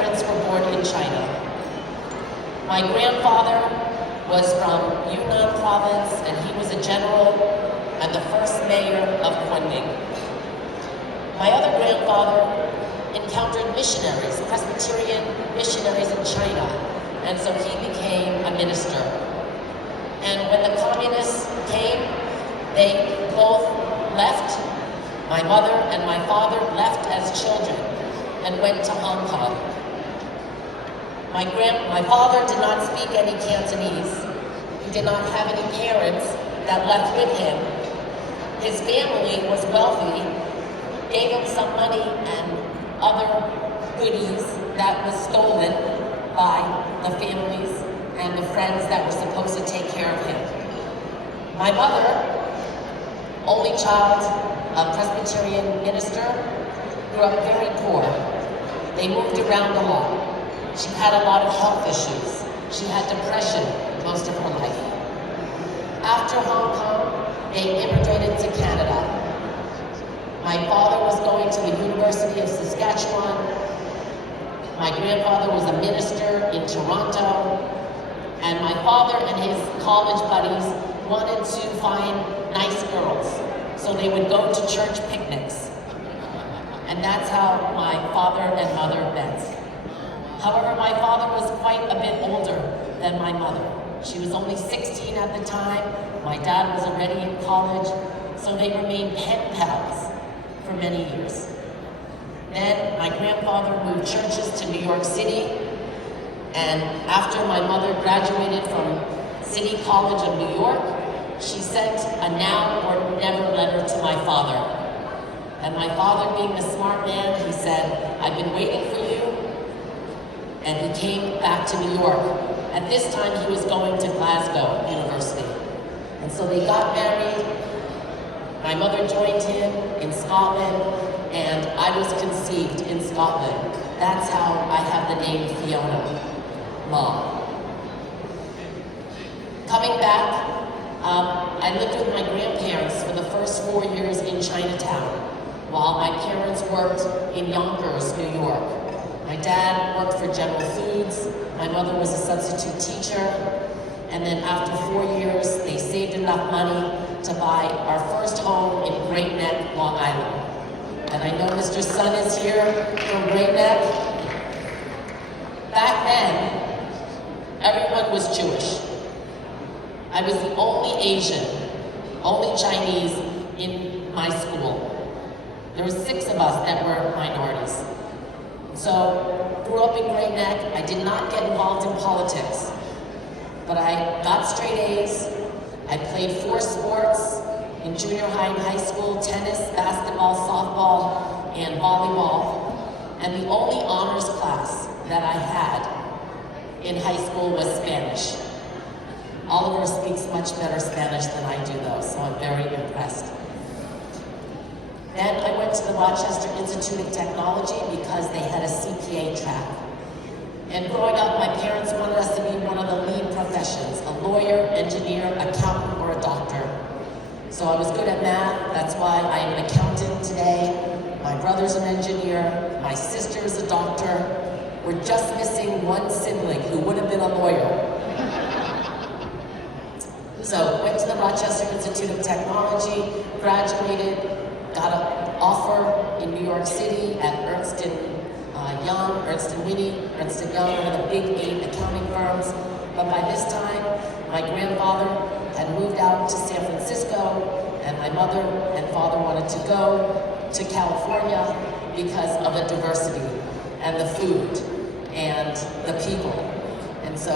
parents were born in China. My grandfather was from Yunnan province, and he was a general and the first mayor of Kunming. My other grandfather encountered missionaries, Presbyterian missionaries in China, and so he became a minister. And when the communists came, they both left. My mother and my father left as children and went to Hong Kong. My father did not speak any Cantonese. He did not have any parents that left with him. His family was wealthy, gave him some money and other goodies that was stolen by the families and the friends that were supposed to take care of him. My mother, only child of Presbyterian minister, grew up very poor. They moved around a lot. She had a lot of health issues. She had depression most of her life. After Hong Kong, they immigrated to Canada. My father was going to the University of Saskatchewan. My grandfather was a minister in Toronto. And my father and his college buddies wanted to find nice girls. So they would go to church picnics. And that's how my father and mother met. However, my father was quite a bit older than my mother. She was only 16 at the time. My dad was already in college, so they remained pen pals for many years. Then my grandfather moved churches to New York City, and after my mother graduated from City College of New York, she sent a now or never letter to my father. And my father, being the smart man, he said, "I've been waiting for you." And he came back to New York. At this time, he was going to Glasgow University. And so they got married. My mother joined him in Scotland, and I was conceived in Scotland. That's how I have the name Fiona, Ma. Coming back, I lived with my grandparents for the first 4 years in Chinatown, while my parents worked in Yonkers, New York. My dad worked for General Foods. My mother was a substitute teacher. And then after 4 years, they saved enough money to buy our first home in Great Neck, Long Island. And I know Mr. Sun is here from Great Neck. Back then, everyone was Jewish. I was the only Asian, only Chinese in my school. There were 6 of us that were minorities. So, grew up in Great Neck. I did not get involved in politics, but I got straight A's. I played 4 sports in junior high and high school: tennis, basketball, softball, and volleyball. And the only honors class that I had in high school was Spanish. Oliver speaks much better Spanish than I do, though, so I'm very impressed. Then I went to the Rochester Institute of Technology because they had a CPA track. And growing up, my parents wanted us to be one of the lead professions: a lawyer, engineer, accountant, or a doctor. So I was good at math. That's why I am an accountant today. My brother's an engineer. My sister's a doctor. We're just missing one sibling who would have been a lawyer. So went to the Rochester Institute of Technology, graduated, got an offer in New York City at Ernst & Young, Ernst & Whinney, Ernst & Young, one of the big 8 accounting firms. But by this time, my grandfather had moved out to San Francisco, and my mother and father wanted to go to California because of the diversity and the food and the people. And so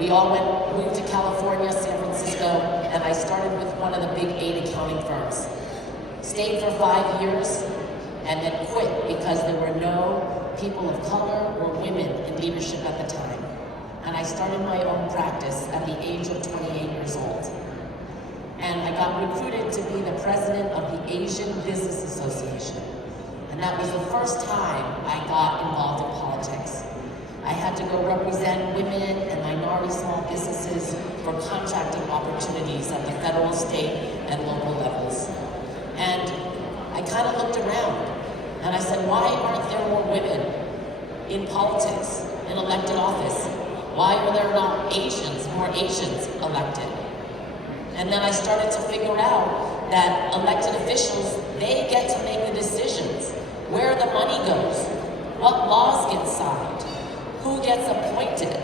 we all moved to California, San Francisco, and I started with one of the big 8 accounting firms. Stayed for 5 years, and then quit because there were no people of color or women in leadership at the time. And I started my own practice at the age of 28 years old. And I got recruited to be the president of the Asian Business Association. And that was the first time I got involved in politics. I had to go represent women and minority small businesses for contracting opportunities at the federal, state, and local levels. And I kind of looked around and I said, why aren't there more women in politics, in elected office? Why are there not more Asians elected? And then I started to figure out that elected officials, they get to make the decisions, where the money goes, what laws get signed, who gets appointed.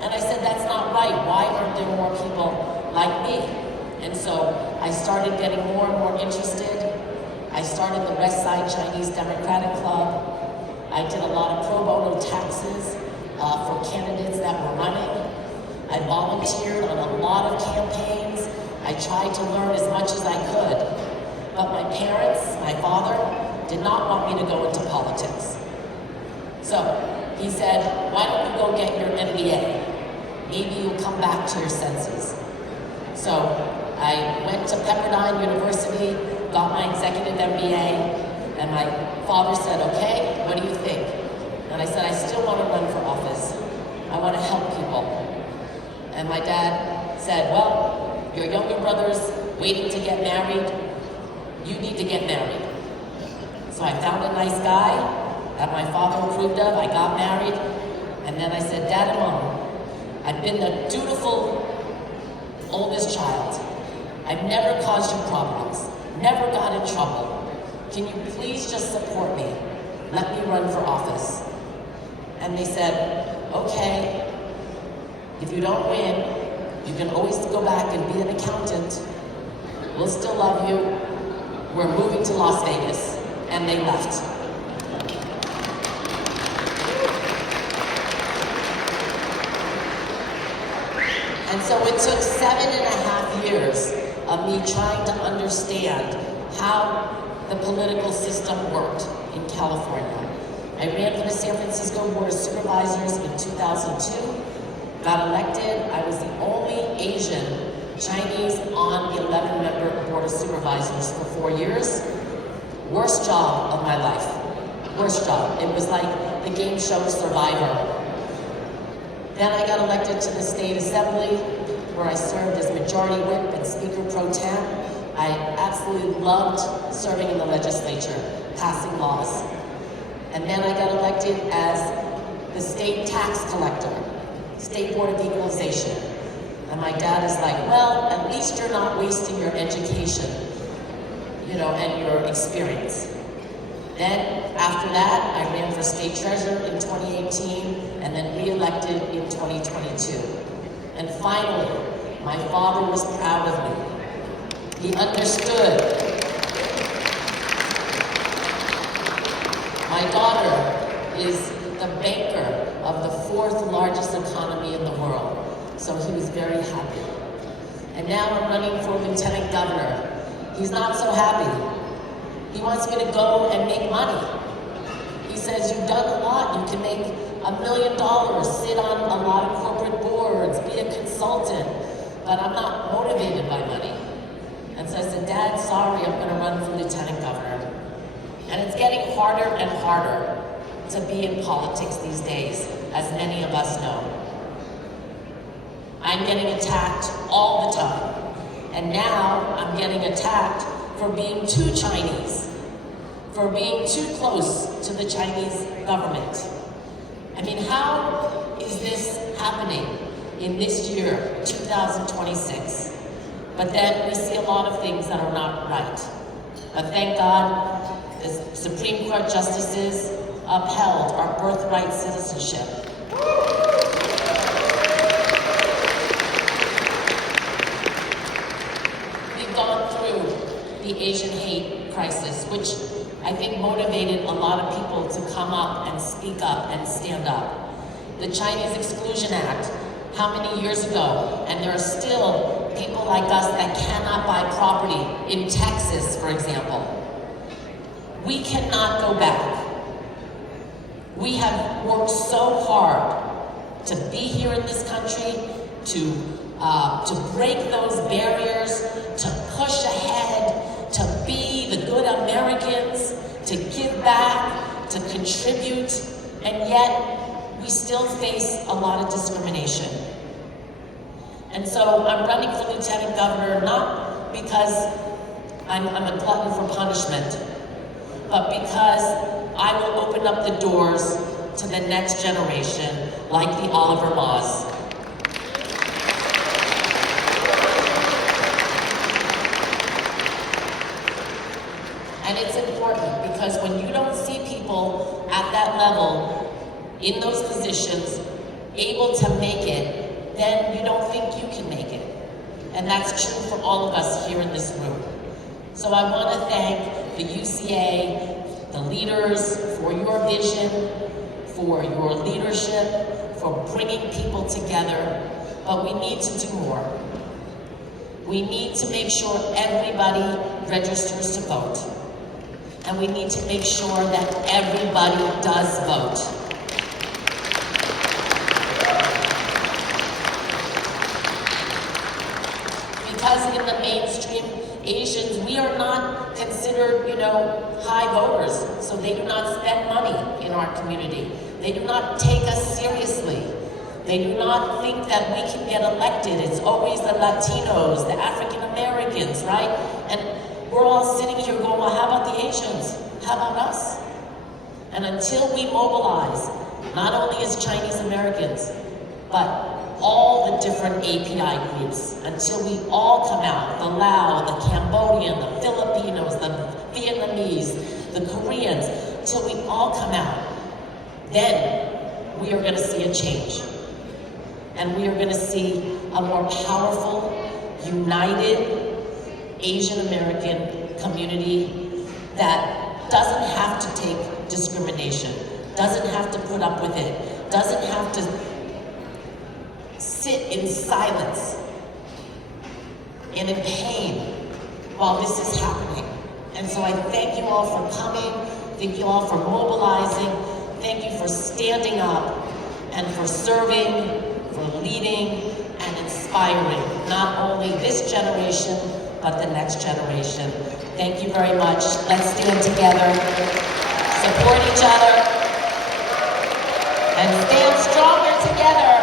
And I said, that's not right. Why aren't there more people like me? And so I started getting more and more interested. I started the West Side Chinese Democratic Club. I did a lot of pro bono taxes for candidates that were running. I volunteered on a lot of campaigns. I tried to learn as much as I could. But my parents, my father, did not want me to go into politics. So he said, why don't you go get your MBA? Maybe you'll come back to your senses. So I went to Pepperdine University, got my executive MBA, and my father said, okay, what do you think? And I said, I still want to run for office. I want to help people. And my dad said, well, your younger brother's waiting to get married. You need to get married. So I found a nice guy that my father approved of. I got married. And then I said, Dad and Mom, I've been the dutiful oldest child. I've never caused you problems, never got in trouble. Can you please just support me? Let me run for office. And they said, okay, if you don't win, you can always go back and be an accountant. We'll still love you. We're moving to Las Vegas. And they left. And so it took 7.5 years of me trying to understand how the political system worked in California. I ran for the San Francisco Board of Supervisors in 2002, got elected. I was the only Asian Chinese on the 11-member Board of Supervisors for 4 years. Worst job of my life, worst job. It was like the game show Survivor. Then I got elected to the State Assembly, where I served as Majority Whip and Speaker Pro Tem. I absolutely loved serving in the legislature, passing laws. And then I got elected as the State Tax Collector, State Board of Equalization. And my dad is like, well, at least you're not wasting your education, and your experience. Then, after that, I ran for state treasurer in 2018 and then re-elected in 2022. And finally, my father was proud of me. He understood. My daughter is the banker of the 4th largest economy in the world, so he was very happy. And now I'm running for lieutenant governor. He's not so happy. He wants me to go and make money. He says, you've done a lot. You can make $1 million, sit on a lot of corporate boards, be a consultant, but I'm not motivated by money. And so I said, Dad, sorry, I'm gonna run for lieutenant governor. And it's getting harder and harder to be in politics these days, as many of us know. I'm getting attacked all the time. And now I'm getting attacked for being too Chinese, for being too close to the Chinese government. I mean, how is this happening in this year, 2026? But then we see a lot of things that are not right. But thank God, the Supreme Court justices upheld our birthright citizenship. The Asian hate crisis, which I think motivated a lot of people to come up and speak up and stand up. The Chinese Exclusion Act, how many years ago? And there are still people like us that cannot buy property in Texas, for example. We cannot go back. We have worked so hard to be here in this country, to break those barriers, to push ahead, to be the good Americans, to give back, to contribute, and yet we still face a lot of discrimination. And so I'm running for lieutenant governor not because I'm a glutton for punishment, but because I will open up the doors to the next generation, like the Oliver Ma's. And it's important because when you don't see people at that level, in those positions, able to make it, then you don't think you can make it. And that's true for all of us here in this room. So I want to thank the UCA, the leaders, for your vision, for your leadership, for bringing people together. But we need to do more. We need to make sure everybody registers to vote. And we need to make sure that everybody does vote. Because in the mainstream, Asians, we are not considered, high voters. So they do not spend money in our community. They do not take us seriously. They do not think that we can get elected. It's always the Latinos, the African Americans, right? And we're all sitting here going, well, how about the Asians? How about us? And until we mobilize, not only as Chinese Americans, but all the different API groups, until we all come out, the Lao, the Cambodian, the Filipinos, the Vietnamese, the Koreans, until we all come out, then we are going to see a change. And we are going to see a more powerful, united Asian American community that doesn't have to take discrimination, doesn't have to put up with it, doesn't have to sit in silence and in pain while this is happening. And so I thank you all for coming, thank you all for mobilizing, thank you for standing up and for serving, for leading and inspiring not only this generation, but the next generation. Thank you very much. Let's stand together, support each other, and stand stronger together.